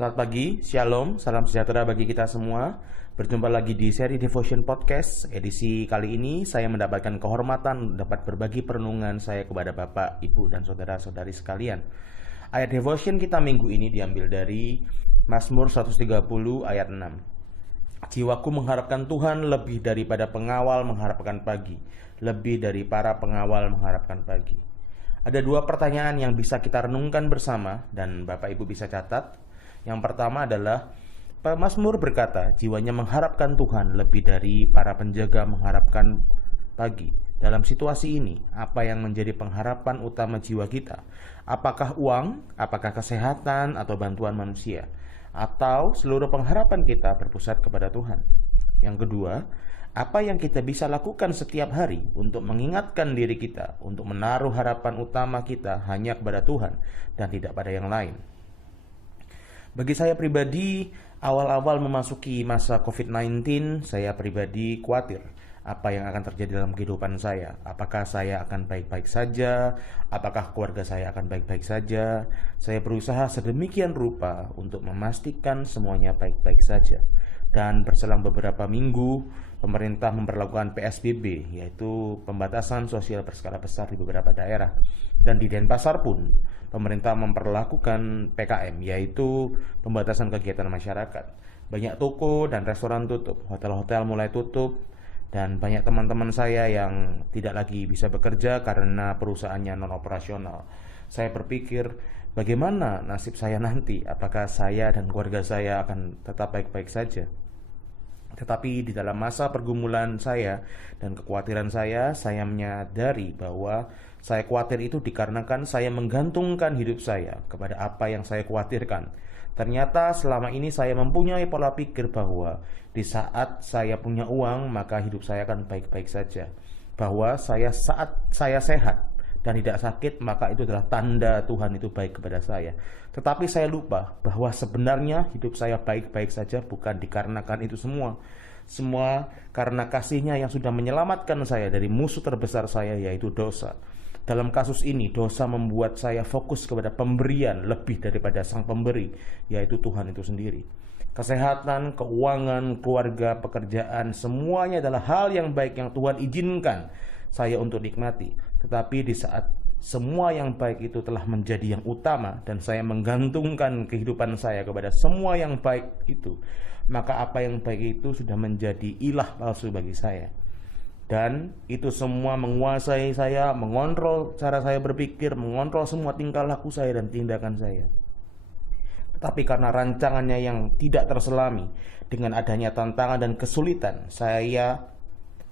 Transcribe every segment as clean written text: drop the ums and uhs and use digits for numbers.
Selamat pagi, Shalom, salam sejahtera bagi kita semua. Berjumpa lagi di seri Devotion Podcast. Edisi kali ini saya mendapatkan kehormatan dapat berbagi perenungan saya kepada Bapak, Ibu, dan saudara-saudari sekalian. Ayat Devotion kita minggu ini diambil dari Mazmur 130 ayat 6. Jiwaku mengharapkan Tuhan lebih daripada pengawal mengharapkan pagi, lebih dari para pengawal mengharapkan pagi. Ada dua pertanyaan yang bisa kita renungkan bersama dan Bapak Ibu bisa catat. Yang pertama adalah Mazmur berkata, jiwanya mengharapkan Tuhan lebih dari para penjaga mengharapkan pagi. Dalam situasi ini, apa yang menjadi pengharapan utama jiwa kita? Apakah uang, apakah kesehatan, atau bantuan manusia? Atau seluruh pengharapan kita berpusat kepada Tuhan? Yang kedua, apa yang kita bisa lakukan setiap hari untuk mengingatkan diri kita, untuk menaruh harapan utama kita hanya kepada Tuhan dan tidak pada yang lain? Bagi saya pribadi, awal-awal memasuki masa COVID-19, saya pribadi khawatir apa yang akan terjadi dalam kehidupan saya. Apakah saya akan baik-baik saja? Apakah keluarga saya akan baik-baik saja? Saya berusaha sedemikian rupa untuk memastikan semuanya baik-baik saja. Dan berselang beberapa minggu, pemerintah memperlakukan PSBB, yaitu pembatasan sosial berskala besar di beberapa daerah. Dan di Denpasar pun, pemerintah memperlakukan PKM, yaitu pembatasan kegiatan masyarakat. Banyak toko dan restoran tutup, hotel-hotel mulai tutup, dan banyak teman-teman saya yang tidak lagi bisa bekerja karena perusahaannya non-operasional. Saya berpikir, bagaimana nasib saya nanti? Apakah saya dan keluarga saya akan tetap baik-baik saja? Tetapi di dalam masa pergumulan saya dan kekhawatiran saya menyadari bahwa saya khawatir itu dikarenakan saya menggantungkan hidup saya kepada apa yang saya khawatirkan. Ternyata selama ini saya mempunyai pola pikir bahwa di saat saya punya uang maka hidup saya akan baik-baik saja. Bahwa saat saya sehat dan tidak sakit maka itu adalah tanda Tuhan itu baik kepada saya. Tetapi saya lupa bahwa sebenarnya hidup saya baik-baik saja bukan dikarenakan itu semua. Semua karena kasih-Nya yang sudah menyelamatkan saya dari musuh terbesar saya, yaitu dosa. Dalam kasus ini, dosa membuat saya fokus kepada pemberian lebih daripada sang pemberi, yaitu Tuhan itu sendiri. Kesehatan, keuangan, keluarga, pekerjaan, semuanya adalah hal yang baik yang Tuhan izinkan saya untuk nikmati. Tetapi di saat semua yang baik itu telah menjadi yang utama dan saya menggantungkan kehidupan saya kepada semua yang baik itu, maka apa yang baik itu sudah menjadi ilah palsu bagi saya. Dan itu semua menguasai saya, mengontrol cara saya berpikir, mengontrol semua tingkah laku saya dan tindakan saya. Tetapi karena rancangannya yang tidak terselami, dengan adanya tantangan dan kesulitan, saya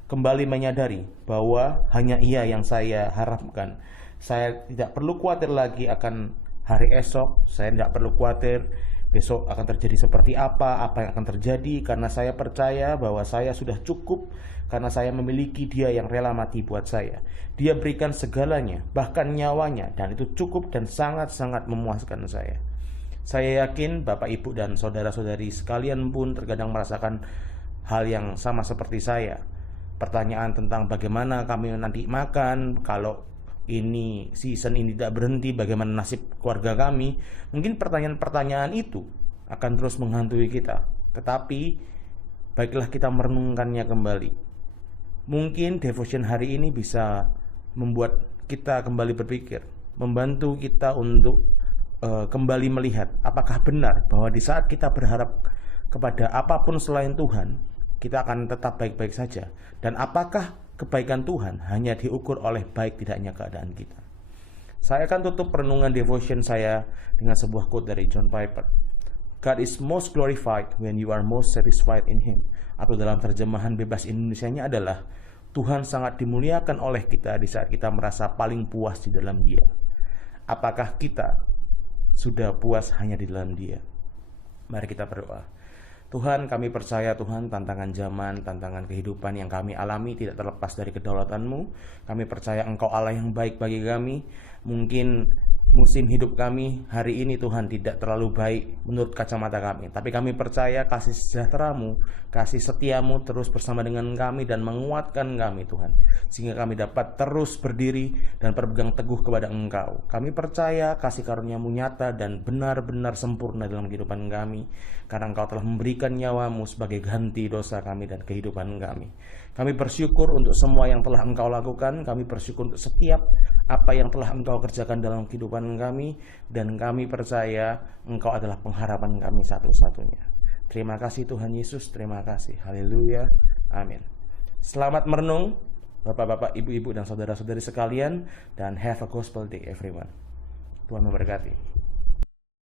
kembali menyadari bahwa hanya Ia yang saya harapkan. Saya tidak perlu khawatir lagi akan hari esok. Saya tidak perlu khawatir besok akan terjadi seperti apa yang akan terjadi, karena saya percaya bahwa saya sudah cukup, karena saya memiliki Dia yang rela mati buat saya. Dia berikan segalanya, bahkan nyawanya, dan itu cukup dan sangat-sangat memuaskan saya. Saya yakin Bapak, Ibu, dan saudara-saudari sekalian pun terkadang merasakan hal yang sama seperti saya. Pertanyaan tentang bagaimana kami nanti makan, kalau ini season ini tidak berhenti, bagaimana nasib keluarga kami. Mungkin pertanyaan-pertanyaan itu akan terus menghantui kita. Tetapi baiklah kita merenungkannya kembali. Mungkin devotion hari ini bisa membuat kita kembali berpikir, membantu kita untuk kembali melihat apakah benar bahwa di saat kita berharap kepada apapun selain Tuhan, kita akan tetap baik-baik saja. Dan apakah kebaikan Tuhan hanya diukur oleh baik tidaknya keadaan kita? Saya akan tutup renungan devotion saya dengan sebuah quote dari John Piper. God is most glorified when you are most satisfied in Him. Atau dalam terjemahan bebas Indonesianya adalah, Tuhan sangat dimuliakan oleh kita di saat kita merasa paling puas di dalam Dia. Apakah kita sudah puas hanya di dalam Dia? Mari kita berdoa. Tuhan, kami percaya Tuhan, tantangan zaman, tantangan kehidupan yang kami alami tidak terlepas dari kedaulatan-Mu. Kami percaya Engkau Allah yang baik bagi kami. Mungkin musim hidup kami hari ini Tuhan tidak terlalu baik menurut kacamata kami. Tapi kami percaya kasih sejahtera-Mu, kasih setia-Mu terus bersama dengan kami dan menguatkan kami Tuhan. Sehingga kami dapat terus berdiri dan berpegang teguh kepada Engkau. Kami percaya kasih karunia-Mu nyata dan benar-benar sempurna dalam kehidupan kami. Karena Engkau telah memberikan nyawa-Mu sebagai ganti dosa kami dan kehidupan kami. Kami bersyukur untuk semua yang telah Engkau lakukan. Kami bersyukur untuk setiap apa yang telah Engkau kerjakan dalam kehidupan kami. Dan kami percaya Engkau adalah pengharapan kami satu-satunya. Terima kasih Tuhan Yesus, terima kasih. Haleluya, amin. Selamat merenung Bapak-bapak, ibu-ibu, dan saudara-saudari sekalian. Dan have a gospel day everyone. Tuhan memberkati.